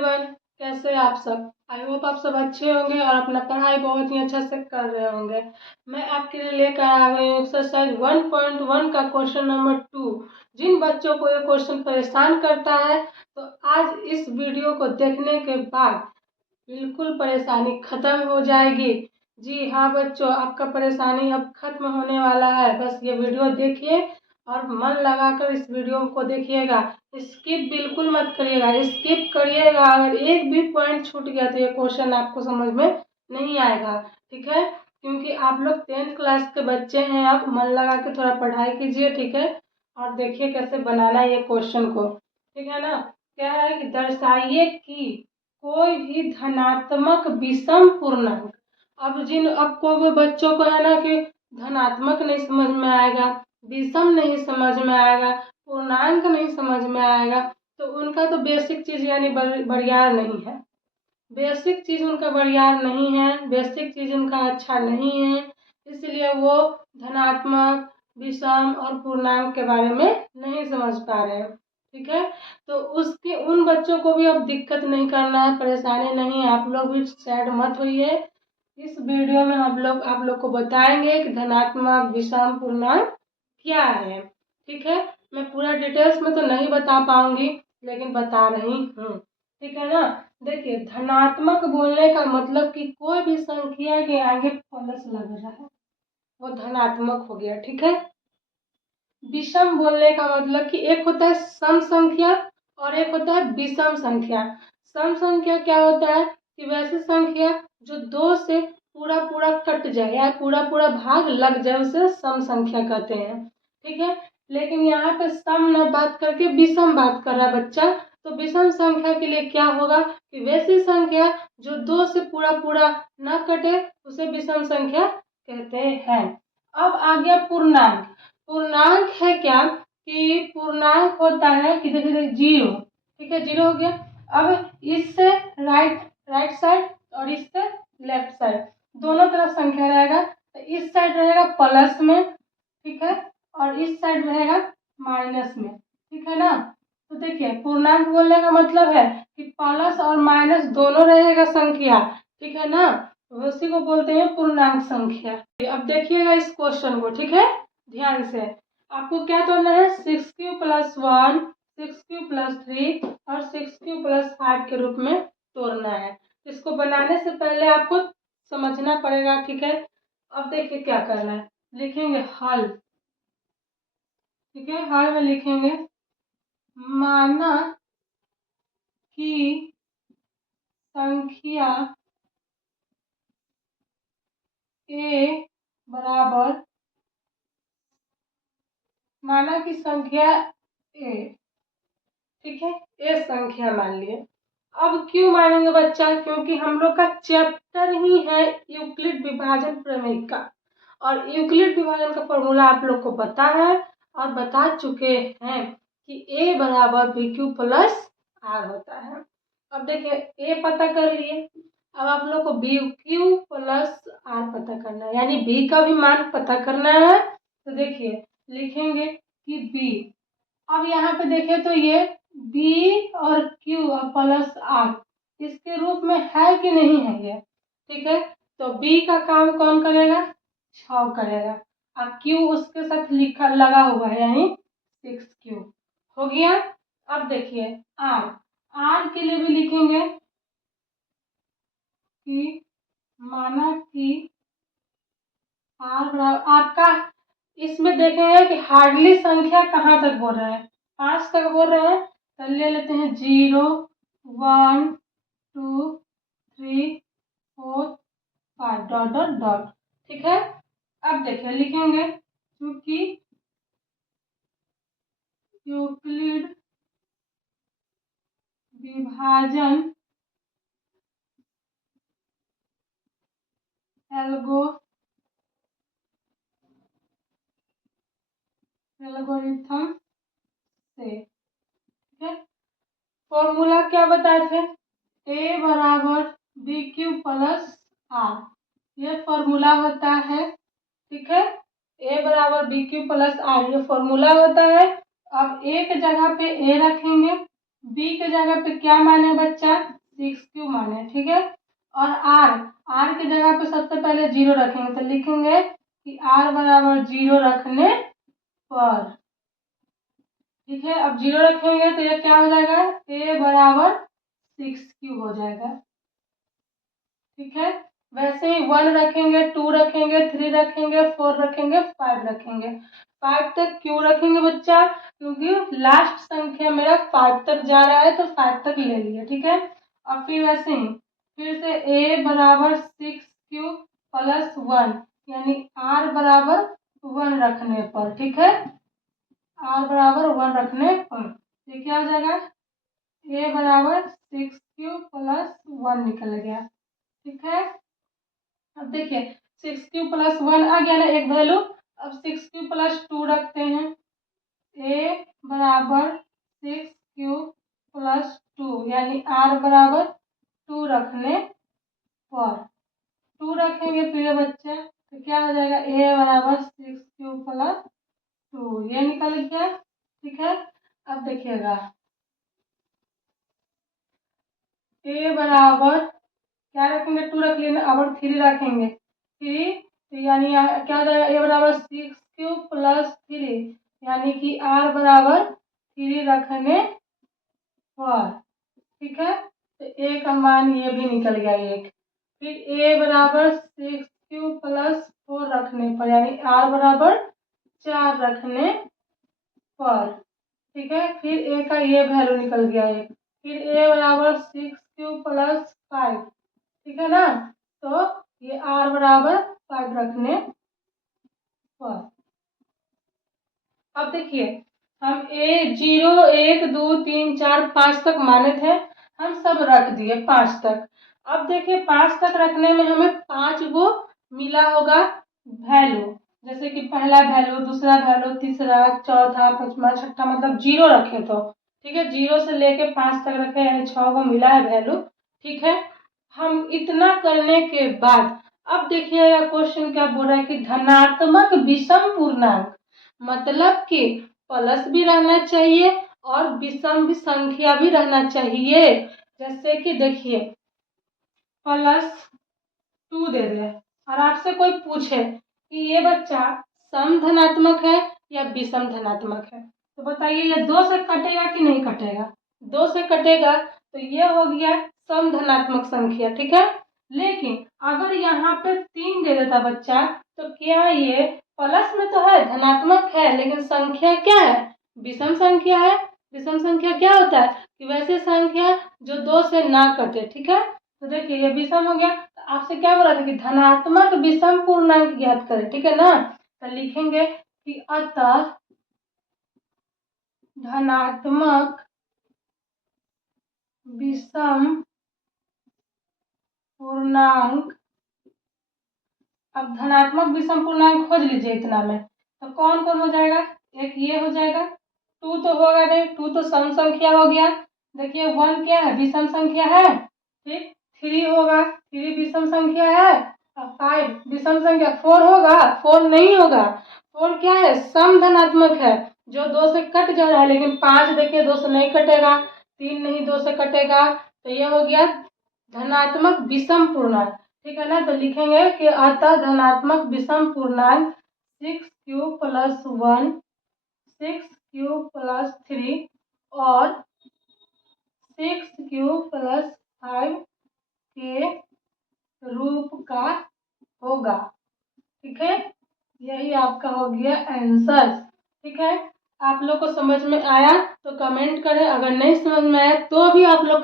Everyone, कैसे हैं आप सब। आई होप आप सब अच्छे होंगे और अपना पढ़ाई बहुत ही अच्छा से कर रहे होंगे। मैं आपके लिए लेकर आ गई हूँ एक्सरसाइज 1.1 का क्वेश्चन नंबर 2। जिन बच्चों को ये क्वेश्चन परेशान करता है तो आज इस वीडियो को देखने के बाद बिल्कुल परेशानी खत्म हो जाएगी। जी हाँ बच्चों, आपका परेशानी अब खत्म होने वाला है। बस ये वीडियो देखिए और मन लगाकर इस वीडियो को देखिएगा। स्किप बिल्कुल मत करिएगा। स्किप करिएगा अगर एक भी पॉइंट छूट गया तो ये क्वेश्चन आपको समझ में नहीं आएगा। ठीक है, क्योंकि आप लोग 10th क्लास के बच्चे हैं। आप मन लगा के थोड़ा पढ़ाई कीजिए, ठीक है, और देखिए कैसे बनाना है ये क्वेश्चन को। ठीक है ना। क्या है कि दर्शाइए कि कोई भी धनात्मक विषम पूर्णांक। अब कोई बच्चों को है ना कि धनात्मक नहीं समझ में आएगा, विषम नहीं समझ में आएगा, पूर्णांक नहीं समझ में आएगा, तो उनका तो बेसिक चीज यानी बरियार नहीं है। बेसिक चीज उनका बरियार नहीं है, बेसिक चीज उनका अच्छा नहीं है, इसलिए वो धनात्मक, विषम और पूर्णांक के बारे में नहीं समझ पा रहे हैं। ठीक है, तो उसके उन बच्चों को भी अब दिक्कत नहीं करना है, परेशानी नहीं है। आप लोग भी सैड मत होइए। इस वीडियो में हम लोग आप लोग को बताएंगे कि धनात्मक, विषम, पूर्णांक क्या है। ठीक है, मैं पूरा डिटेल्स में तो नहीं बता पाऊंगी लेकिन बता रही हूँ। ठीक है ना। देखिए, धनात्मक बोलने का मतलब कि कोई भी संख्या के आगे प्लस लग रहा है वो धनात्मक हो गया। ठीक है। विषम बोलने का मतलब कि एक होता है सम संख्या और एक होता है विषम संख्या। सम संख्या क्या होता है कि वैसी संख्या जो दो से पूरा पूरा कट जाए या पूरा पूरा भाग लग जाए उसे सम संख्या कहते हैं। ठीक है, लेकिन यहाँ पे सम न बात करके विषम बात कर रहा है बच्चा। तो विषम संख्या के लिए क्या होगा कि वैसी संख्या जो दो से पूरा पूरा न कटे उसे विषम संख्या कहते हैं। अब आ गया पूर्णांक। पूर्णांक है क्या कि पूर्णांक होता है कि देखिए जीरो। ठीक है, जीरो हो गया। अब इससे राइट साइड और इससे लेफ्ट साइड दोनों तरफ संख्या रहेगा। तो इस साइड रहेगा प्लस में, ठीक है, और इस साइड रहेगा माइनस में। ठीक है ना। तो देखिए, पूर्णांक बोलने का मतलब है कि प्लस और माइनस दोनों रहेगा संख्या। ठीक है ना, उसी को बोलते हैं पूर्णांक संख्या। अब देखिएगा इस क्वेश्चन को, ठीक है, ध्यान से। आपको क्या तोड़ना है, 6 + 1, 6 + 3 और 6 + 5 के रूप में तोड़ना है। इसको बनाने से पहले आपको समझना पड़ेगा। ठीक है, अब देखिए क्या करना है, लिखेंगे हल। ठीक है, हल में लिखेंगे माना कि संख्या ए बराबर, माना कि संख्या ए, ठीक है, ए संख्या मान लिए। अब क्यों मानेंगे बच्चा, क्योंकि हम लोग का चैप्टर ही है यूक्लिड विभाजन प्रमेय का, और यूक्लिड विभाजन का फॉर्मूला आप लोग को पता है और बता चुके हैं कि a बराबर BQ + R होता है। अब देखिए a पता कर लिए, अब आप लोग को BQ + R पता करना है, यानी b का भी मान पता करना है। तो देखिए लिखेंगे कि b, अब यहाँ पे देखें तो ये B और Q और +R इसके रूप में है कि नहीं है ये। ठीक है, तो B का काम कौन करेगा, 6 करेगा, और Q उसके साथ लिखा लगा हुआ है यानी 6Q हो गया। अब देखिए R के लिए भी लिखेंगे कि माना कि R बराबर आपका, इसमें देखेंगे कि हार्डली संख्या कहाँ तक बोल रहा है, 5 तक बोल रहा है। तो ले लेते हैं 0, 1, 2, 3, 4, 5 डॉट डॉट डॉट। ठीक है, अब देखिए लिखेंगे क्योंकि यूक्लिड विभाजन एल्गोरिथम से, ठीक है, फॉर्मूला क्या बताए थे, a बराबर BQ + R, ये फॉर्मूला होता है। ठीक है, a बराबर BQ + R ये फॉर्मूला होता है। अब एक जगह पे a रखेंगे बी के जगह पे क्या माने बच्चा, 6 माने, ठीक है। और आर की जगह पे सबसे पहले 0 रखेंगे, तो लिखेंगे कि आर बराबर 0 रखने पर, ठीक है। अब 0 रखेंगे तो ये क्या हो जाएगा, ए बराबर 6 हो जाएगा, ठीक है। वैसे ही 1 रखेंगे, 2 रखेंगे, 3 रखेंगे, 4 रखेंगे, 5 रखेंगे। 5 तक क्यों रखेंगे बच्चा, क्योंकि लास्ट संख्या मेरा 5 तक जा रहा है, तो 5 तक ले लिया, ठीक है। और फिर वैसे ही फिर से a बराबर 6 प्लस 1, यानी r बराबर 1 रखने पर, ठीक है। r बराबर 1 रखने पर ये क्या हो जाएगा, a बराबर 6 प्लस 1 निकल गया, ठीक है। अब देखिए 6 प्लस 1 आ गया ना एक वैल्यू। अब 6 प्लस 2 रखते हैं, a बराबर 6 प्लस 2, यानी r बराबर 2 रखने पर, 2 रखेंगे प्रिय बच्चे तो क्या हो जाएगा, a बराबर 6 प्लस 2, ये निकल गया, ठीक है। अब देखिएगा a बराबर क्या रखेंगे, 2 रख लेना, अब 3 रखेंगे, 3 तो यानी क्या हो जाएगा, a बराबर 6 प्लस 3, यानी कि r बराबर 3 रखने पर, ठीक है। तो a का मान ये भी निकल गया एक। फिर a बराबर 6 प्लस 4 रखने पर, यानी r बराबर 4 रखने पर, ठीक है। फिर a का ये वैल्यू निकल गया एक। फिर a बराबर 6 प्लस 5, ठीक है ना। तो ये r बराबर 5 रखने पर। अब देखिए हम a 0 1 2 3 4 5 तक माने थे, हम सब रख दिए 5 तक। अब देखिए 5 तक रखने में हमें 5 गो मिला होगा वैल्यू, जैसे कि पहला वैल्यू, दूसरा वैल्यू, तीसरा, चौथा, पांचवा, छठा, मतलब 0 रखे तो, ठीक है। 0 से लेके 5 तक रखे, यानी 6 गो मिला है वैल्यू, ठीक है। हम इतना करने के बाद अब देखिएगा क्वेश्चन क्या बोल रहा है कि धनात्मक विषम पूर्णांक, मतलब कि प्लस भी रहना चाहिए और विषम भी संख्या भी रहना चाहिए। जैसे कि देखिए +2 दे दे और आपसे कोई पूछे कि ये बच्चा सम धनात्मक है या विषम धनात्मक है, तो बताइए ये 2 से कटेगा कि नहीं कटेगा, 2 से कटेगा, तो ये हो गया सम धनात्मक संख्या, ठीक है। लेकिन अगर यहाँ पे 3 दे देता बच्चा, तो क्या ये प्लस में तो है, धनात्मक है, लेकिन संख्या क्या है, विषम संख्या है। विषम संख्या क्या होता है कि वैसे संख्या जो 2 से ना कटे, ठीक है। तो देखिए ये विषम हो गया, तो आपसे क्या बोला था कि धनात्मक विषम पूर्णांक ज्ञात करें, ठीक है ना। तो लिखेंगे कि अतः धनात्मक विषम पूर्णांक, अब धनात्मक विषम पूर्णांक खोज लीजिए इतना में, तो कौन कौन हो जाएगा, एक ये हो जाएगा, 2 तो होगा नहीं, 2 तो सम संख्या हो गया। देखिए 1 क्या है, विषम संख्या है, ठीक। 3 होगा, 3 विषम संख्या है। और 5 विषम संख्या, 4 होगा, 4 नहीं होगा, 4 क्या है, सम धनात्मक है, जो 2 से कट जा रहा है। लेकिन 5 देखिए 2 से नहीं कटेगा, 3 नहीं 2 से कटेगा, तो ये हो गया धनात्मक विषम पूर्णांक, ठीक है ना। तो लिखेंगे कि अतः धनात्मक विषम पूर्णांक 6 प्लस 1, 6 प्लस 3 और 6 प्लस 5 के रूप का होगा, ठीक है। यही आपका हो गया आंसर, ठीक है। आप लोग को समझ में आया तो कमेंट करें, अगर नहीं समझ में आया तो भी आप लोग